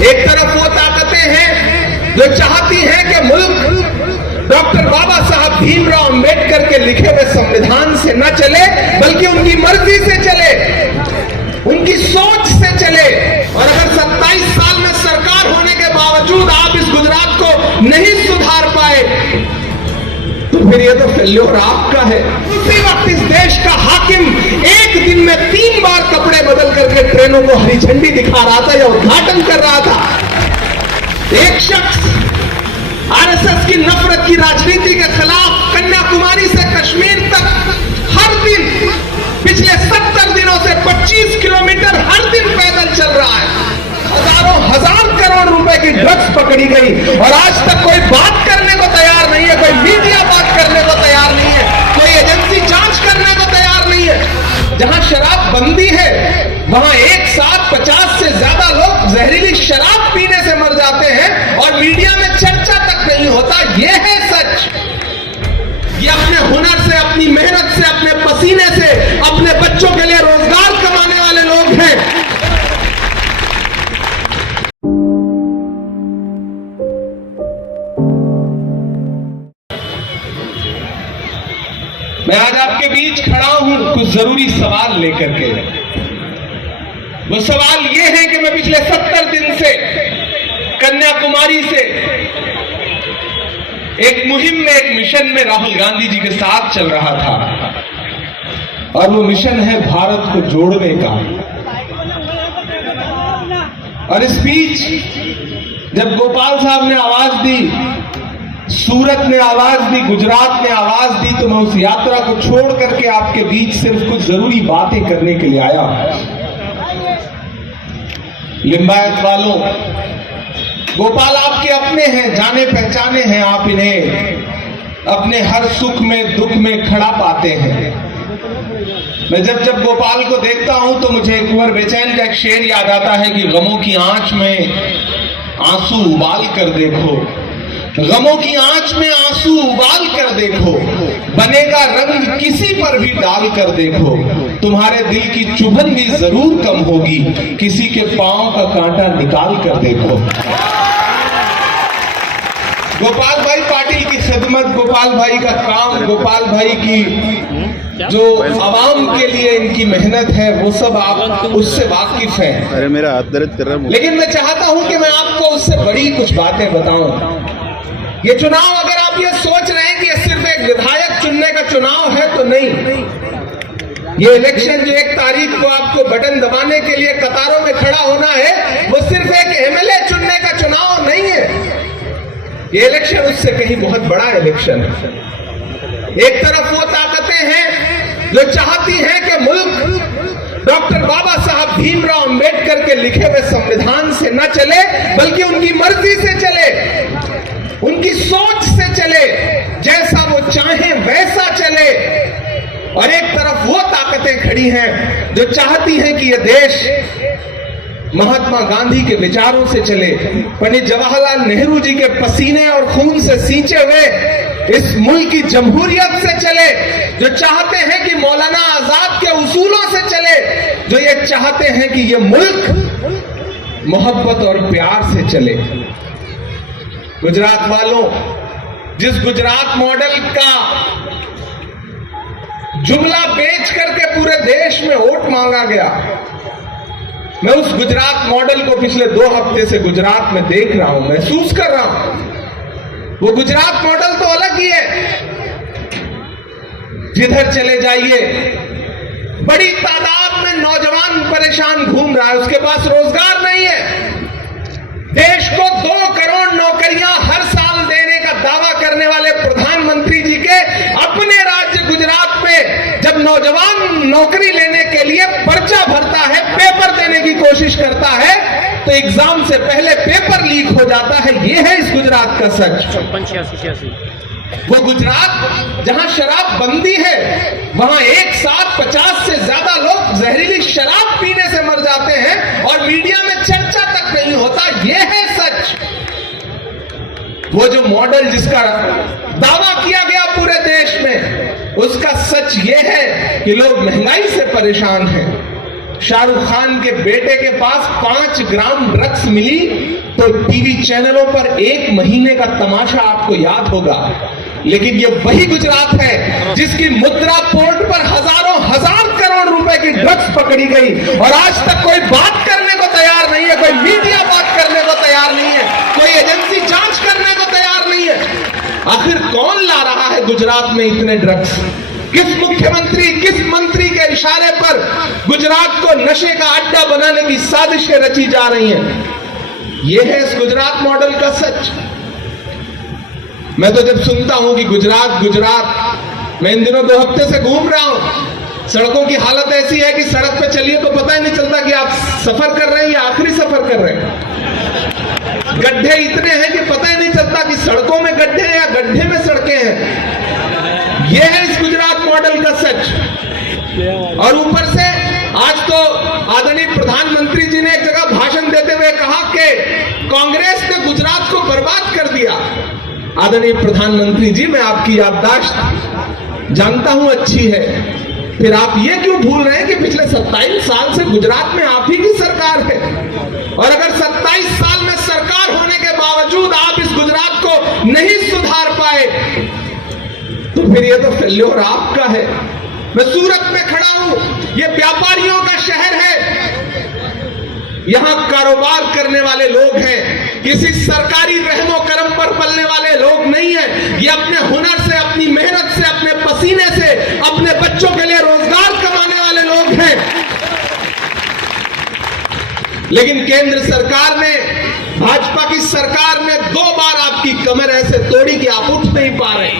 एक तरफ वो ताकतें हैं जो चाहती हैं कि मुल्क डॉक्टर बाबा साहब भीमराव अंबेडकर के लिखे हुए संविधान से न चले, बल्कि उनकी मर्जी से चले, उनकी सोच से चले। और अगर 27 साल में सरकार होने के बावजूद आप इस गुजरात को नहीं सुधार पाए, तो फिर ये तो फेल्योर आपका है। उसी वक्त इस देश का हाकिम एक दिन में 3 बार कपड़े बदल करके ट्रेनों को हरी झंडी दिखा रहा था या उद्घाटन कर रहा था। एक शख्स आरएसएस की नफरत की राजनीति के खिलाफ कन्याकुमारी से कश्मीर तक हर दिन पिछले 70 दिनों से 25 किलोमीटर हर दिन पैदल चल रहा है। हजारों हजार करोड़ रुपए की ड्रग्स पकड़ी गई और आज तक कोई बात करने को तैयार नहीं है, कोई मीडिया बात करने को तैयार नहीं है, कोई एजेंसी जांच करने को तैयार नहीं है। जहां शराब बंदी है वहां एक साथ 50 से ज्यादा लोग जहरीली शराब पीने से मर जाते हैं और मीडिया में चर्चा तक नहीं होता। यह है सच। ये अपने हुनर से, अपनी मेहनत से, अपने पसीने से, अपने बच्चों के लिए रोजगार कमाने वाले लोग हैं। मैं आज आपके बीच खड़ा हूं कुछ जरूरी सवाल लेकर के। वो सवाल ये है कि मैं पिछले 70 दिन से कन्याकुमारी से एक मुहिम में, एक मिशन में राहुल गांधी जी के साथ चल रहा था, और वो मिशन है भारत को जोड़ने का। और इस बीच जब गोपाल साहब ने आवाज दी, सूरत ने आवाज दी, गुजरात ने आवाज दी, तो मैं उस यात्रा को छोड़ करके आपके बीच सिर्फ कुछ जरूरी बातें करने के लिए आया। लिंबायत वालों, गोपाल आपके अपने हैं, जाने पहचाने हैं, आप इन्हें अपने हर सुख में दुख में खड़ा पाते हैं। मैं जब जब गोपाल को देखता हूं तो मुझे कुंवर बेचैन का एक शेर याद आता है कि गमों की आंच में आंसू उबाल कर देखो, गमों की आंच में आंसू उबाल कर देखो, बनेगा रंग किसी पर भी डाल कर देखो, तुम्हारे दिल की चुभन भी जरूर कम होगी, किसी के पांव का कांटा निकाल कर देखो। गोपाल भाई पाटिल की खिदमत, गोपाल भाई का काम, गोपाल भाई की जो आवाम के लिए इनकी मेहनत है, वो सब आप उससे वाकिफ हैं। अरे मेरा हाथ दर्द कर रहा है। लेकिन मैं चाहता हूं कि मैं आपको उससे बड़ी कुछ बातें बताऊं। ये चुनाव, अगर आप ये सोच रहे हैं कि ये सिर्फ एक विधायक चुनने का चुनाव है, तो नहीं। ये इलेक्शन जो 1 तारीख को आपको बटन दबाने के लिए कतारों में खड़ा होना है, वो सिर्फ एक एमएलए चुनने का चुनाव नहीं है। ये इलेक्शन उससे कहीं बहुत बड़ा इलेक्शन है। एक तरफ वो ताकतें हैं जो चाहती हैं कि मुल्क डॉक्टर बाबा साहब भीमराव अंबेडकर के लिखे हुए संविधान से न चले, बल्कि उनकी मर्जी से चले, उनकी सोच से चले, जैसा वो चाहें वैसा चले। और एक तरफ वो ताकतें खड़ी हैं जो चाहती हैं कि यह देश महात्मा गांधी के विचारों से चले, पंडित जवाहरलाल नेहरू जी के पसीने और खून से सींचे हुए इस मुल्क की जमहूरियत से चले, जो चाहते हैं कि मौलाना आजाद के उसूलों से चले, जो ये चाहते हैं कि ये मुल्क मोहब्बत और प्यार से चले। गुजरात वालों, जिस गुजरात मॉडल का जुमला बेच करके पूरे देश में वोट मांगा गया, मैं उस गुजरात मॉडल को पिछले 2 हफ्ते से गुजरात में देख रहा हूं, महसूस कर रहा हूं। वो गुजरात मॉडल तो अलग ही है। जिधर चले जाइए बड़ी तादाद में नौजवान परेशान घूम रहा है, उसके पास रोजगार नहीं है। देश को 2 करोड़ नौकरियां हर साल देने का दावा करने वाले प्रधानमंत्री जी के अपने राज्य गुजरात में जब नौजवान नौकरी लेने के लिए पर्चा भरता है, पेपर देने की कोशिश करता है, तो एग्जाम से पहले पेपर लीक हो जाता है। यह है इस गुजरात का सच। 56-86 वो गुजरात जहां शराब बंदी है, वहां एक साथ 50 से ज्यादा लोग जहरीली शराब पीने से मर जाते हैं और मीडिया में चर्चा तक नहीं होता। यह है सच। वो जो मॉडल जिसका दावा किया गया पूरे देश में, उसका सच ये है कि लोग महंगाई से परेशान हैं, शाहरुख खान के बेटे के पास 5 ग्राम ड्रग्स मिली तो टीवी चैनलों पर 1 महीने का तमाशा आपको याद होगा। लेकिन ये वही गुजरात है जिसकी मुद्रा पोर्ट पर हजारों हजार करोड़ रुपए की ड्रग्स पकड़ी गई और आज तक कोई बात करने को तैयार नहीं है, कोई मीडिया बात करने को तैयार नहीं है, कोई एजेंसी जांच करने को तैयार नहीं है। आखिर कौन ला रहा है गुजरात में इतने ड्रग्स? किस मुख्यमंत्री, किस मंत्री के इशारे पर गुजरात को नशे का अड्डा बनाने की साजिशें रची जा रही हैं? यह है इस गुजरात मॉडल का सच। मैं तो जब सुनता हूं कि गुजरात गुजरात, मैं इन दिनों 2 हफ्ते से घूम रहा हूं, सड़कों की हालत ऐसी है कि सड़क पे चलिए तो पता ही नहीं चलता कि आप सफर कर रहे हैं या आखिरी सफर कर रहे हैं। गड्ढे इतने हैं कि पता ही नहीं चलता कि सड़कों में गड्ढे हैं या गड्ढे में सड़कें हैं। यह है इस गुजरात मॉडल का सच। और ऊपर से आज तो आदरणीय प्रधानमंत्री जी ने एक जगह भाषण देते हुए कहा कि कांग्रेस ने गुजरात को बर्बाद कर दिया। आदरणीय प्रधानमंत्री जी, मैं आपकी याददाश्त जानता हूं अच्छी है, फिर आप ये क्यों भूल रहे हैं कि पिछले 27 साल से गुजरात में आप ही की सरकार है? और अगर 27 साल में सरकार होने के बावजूद आप इस गुजरात को नहीं सुधार पाए तो फिर ये तो फेल्योर आपका है। मैं सूरत में खड़ा हूं, ये व्यापारियों का शहर है, यहां कारोबार करने वाले लोग हैं, किसी सरकारी रहमो करम पर पलने वाले लोग नहीं हैं। ये अपने हुनर से, अपनी मेहनत से, अपने पसीने से अपने बच्चों के लिए रोजगार कमाने वाले लोग हैं। लेकिन केंद्र सरकार ने, भाजपा की सरकार ने 2 बार आपकी कमर ऐसे तोड़ी कि आप उठ नहीं पा रहे।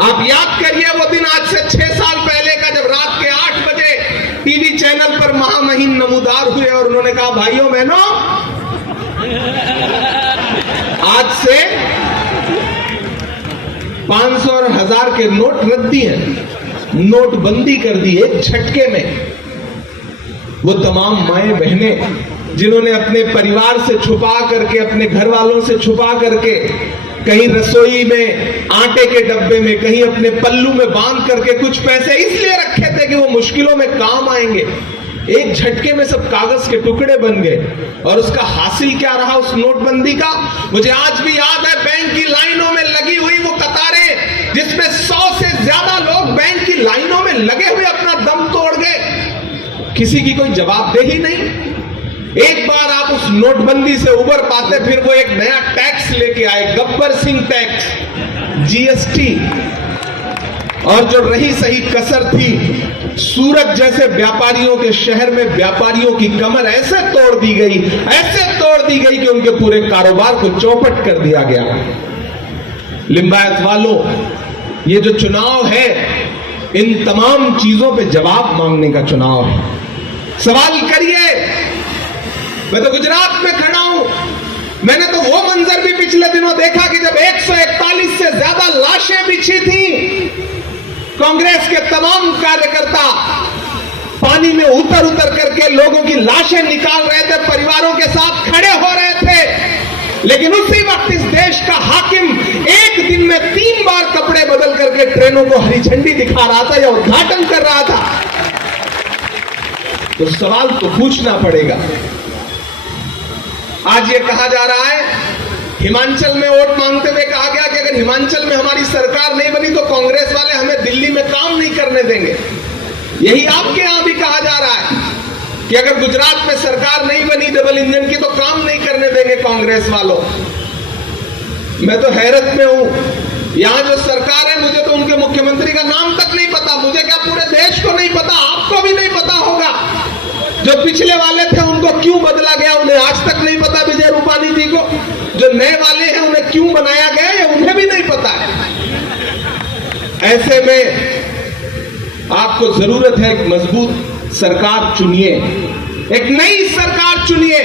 आप याद करिए वो दिन आज से 6 साल पहले का, जब रात के 8 बजे टीवी चैनल पर महामहिम नमूदार हुए और उन्होंने कहा, भाइयों बहनों, आज से 500 और 1000 के नोट रद्दी हैं, नोटबंदी कर दी एक झटके में। वो तमाम माएं बहनें जिन्होंने अपने परिवार से छुपा करके, अपने घर वालों से छुपा करके, कहीं रसोई में आटे के डब्बे में, कहीं अपने पल्लू में बांध करके कुछ पैसे इसलिए रखे थे कि वो मुश्किलों में काम आएंगे, एक झटके में सब कागज के टुकड़े बन गए। और उसका हासिल क्या रहा उस नोटबंदी का? मुझे आज भी याद है, बैंक की लाइनों में लगी हुई वो कतारें जिसमें 100 से ज्यादा लोग बैंक की लाइनों में लगे हुए अपना दम तोड़ गए, किसी की कोई जवाबदेही नहीं। एक बार आप उस नोटबंदी से उबर पाते, फिर वो एक नया टैक्स लेके आए, गब्बर सिंह टैक्स, जीएसटी। और जो रही सही कसर थी, सूरत जैसे व्यापारियों के शहर में व्यापारियों की कमर ऐसे तोड़ दी गई, ऐसे तोड़ दी गई कि उनके पूरे कारोबार को चौपट कर दिया गया। लिंबायत वालों, ये जो चुनाव है, इन तमाम चीजों पे जवाब मांगने का चुनाव है। सवाल करिए। मैं तो गुजरात में खड़ा हूं, मैंने तो वो मंजर भी पिछले दिनों देखा कि जब 141 से ज्यादा लाशें बिछी थी, कांग्रेस के तमाम कार्यकर्ता पानी में उतर उतर करके लोगों की लाशें निकाल रहे थे, परिवारों के साथ खड़े हो रहे थे। लेकिन उसी वक्त इस देश का हाकिम एक दिन में 3 बार कपड़े बदल करके ट्रेनों को हरी झंडी दिखा रहा था या उद्घाटन कर रहा था। तो सवाल तो पूछना पड़ेगा। आज ये कहा जा रहा है, हिमाचल में वोट मांगते हुए कहा गया कि अगर हिमाचल में हमारी सरकार नहीं बनी तो कांग्रेस वाले हमें दिल्ली में काम नहीं करने देंगे। यही आपके यहां भी कहा जा रहा है कि अगर गुजरात में सरकार नहीं बनी डबल इंजन की तो काम नहीं करने देंगे कांग्रेस वालों। मैं तो हैरत में हूं, यहां जो सरकार है, मुझे तो उनके मुख्यमंत्री का नाम तक नहीं पता। मुझे क्या पूरे देश को नहीं पता, आपको भी नहीं पता होगा। जो पिछले वाले थे उनको क्यों बदला गया, उन्हें आज तक नहीं पता विजय रूपानी जी को। जो नए वाले हैं उन्हें क्यों बनाया गया, ये उन्हें भी नहीं पता है। ऐसे में आपको जरूरत है एक मजबूत सरकार चुनिए, एक नई सरकार चुनिए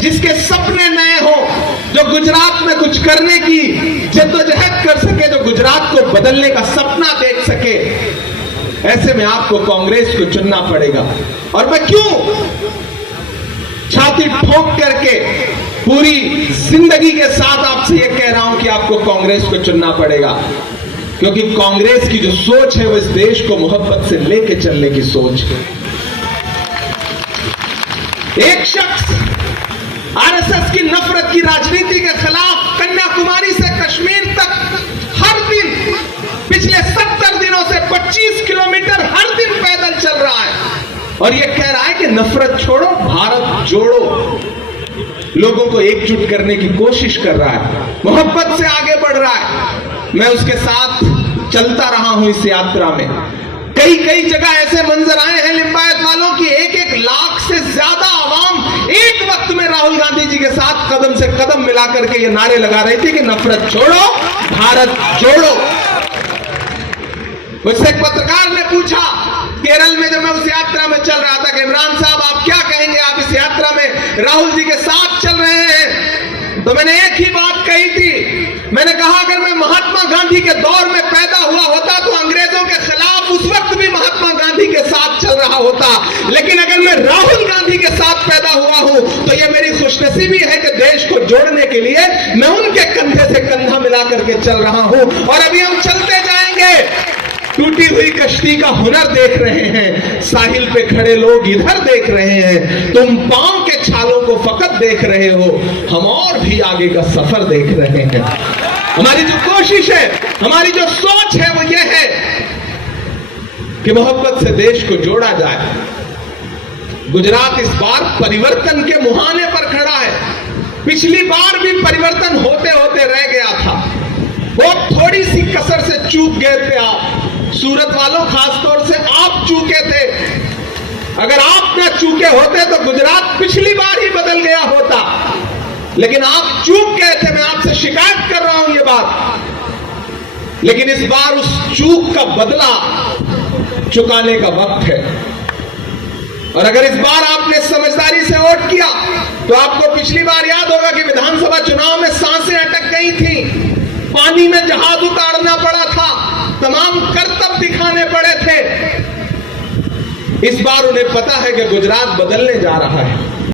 जिसके सपने नए हो, जो गुजरात में कुछ करने की जद्दोजहद कर सके, जो गुजरात को बदलने का सपना देख सके। ऐसे में आपको कांग्रेस को चुनना पड़ेगा। और मैं क्यों छाती ठोक करके पूरी जिंदगी के साथ आपसे यह कह रहा हूं कि आपको कांग्रेस को चुनना पड़ेगा, क्योंकि कांग्रेस की जो सोच है वो इस देश को मोहब्बत से लेके चलने की सोच है। एक शख्स आरएसएस की नफरत की राजनीति के खिलाफ कन्याकुमारी से कश्मीर तक हर दिन पिछले 70 दिनों से 25 किलोमीटर हर दिन पैदल चल रहा है और यह कह रहा है कि नफरत छोड़ो, भारत जोड़ो। लोगों को एकजुट करने की कोशिश कर रहा है, मोहब्बत से आगे बढ़ रहा है। मैं उसके साथ चलता रहा हूं इस यात्रा में। कई कई जगह ऐसे मंजर आए हैं लिंबायत वालों की 1-1 लाख से ज्यादा आवाम एक वक्त में राहुल गांधी जी के साथ कदम से कदम मिलाकर के ये नारे लगा रही थी कि नफरत छोड़ो, भारत जोड़ो। मुझसे एक पत्रकार ने पूछा केरल में जब मैं उस यात्रा में चल रहा था कि इमरान साहब आप क्या कहेंगे, आप इस यात्रा में राहुल जी के साथ चल रहे हैं। तो मैंने एक ही बात कही थी, मैंने कहा अगर मैं महात्मा गांधी के दौर में पैदा हुआ होता तो अंग्रेजों के खिलाफ उस वक्त भी महात्मा गांधी के साथ चल रहा होता, लेकिन अगर मैं राहुल गांधी के साथ पैदा हुआ हूं तो यह मेरी खुशनसीबी है कि देश को जोड़ने के लिए मैं उनके कंधे से कंधा मिला करके चल रहा हूं। और अभी हम चलते जाएंगे। टूटी हुई कश्ती का हुनर देख रहे हैं, साहिल पे खड़े लोग इधर देख रहे हैं, तुम पांव के छालों को फकत देख रहे हो, हम और भी आगे का सफर देख रहे हैं। हमारी जो कोशिश है, हमारी जो सोच है वो ये है कि मोहब्बत से देश को जोड़ा जाए। गुजरात इस बार परिवर्तन के मुहाने पर खड़ा है। पिछली बार भी परिवर्तन होते होते रह गया था, बहुत थोड़ी सी कसर से चूक गए थे आप। सूरत वालों खासतौर से आप चूके थे। अगर आप ना चूके होते तो गुजरात पिछली बार ही बदल गया होता, लेकिन आप चूक गए थे। मैं आपसे शिकायत कर रहा हूं ये बात, लेकिन इस बार उस चूक का बदला चुकाने का वक्त है। और अगर इस बार आपने समझदारी से वोट किया तो आपको पिछली बार याद होगा कि विधानसभा चुनाव में सांसें अटक गई थी, पानी में जहाज उतारना पड़ा था, तमाम करतब दिखाने पड़े थे। इस बार उन्हें पता है कि गुजरात बदलने जा रहा है।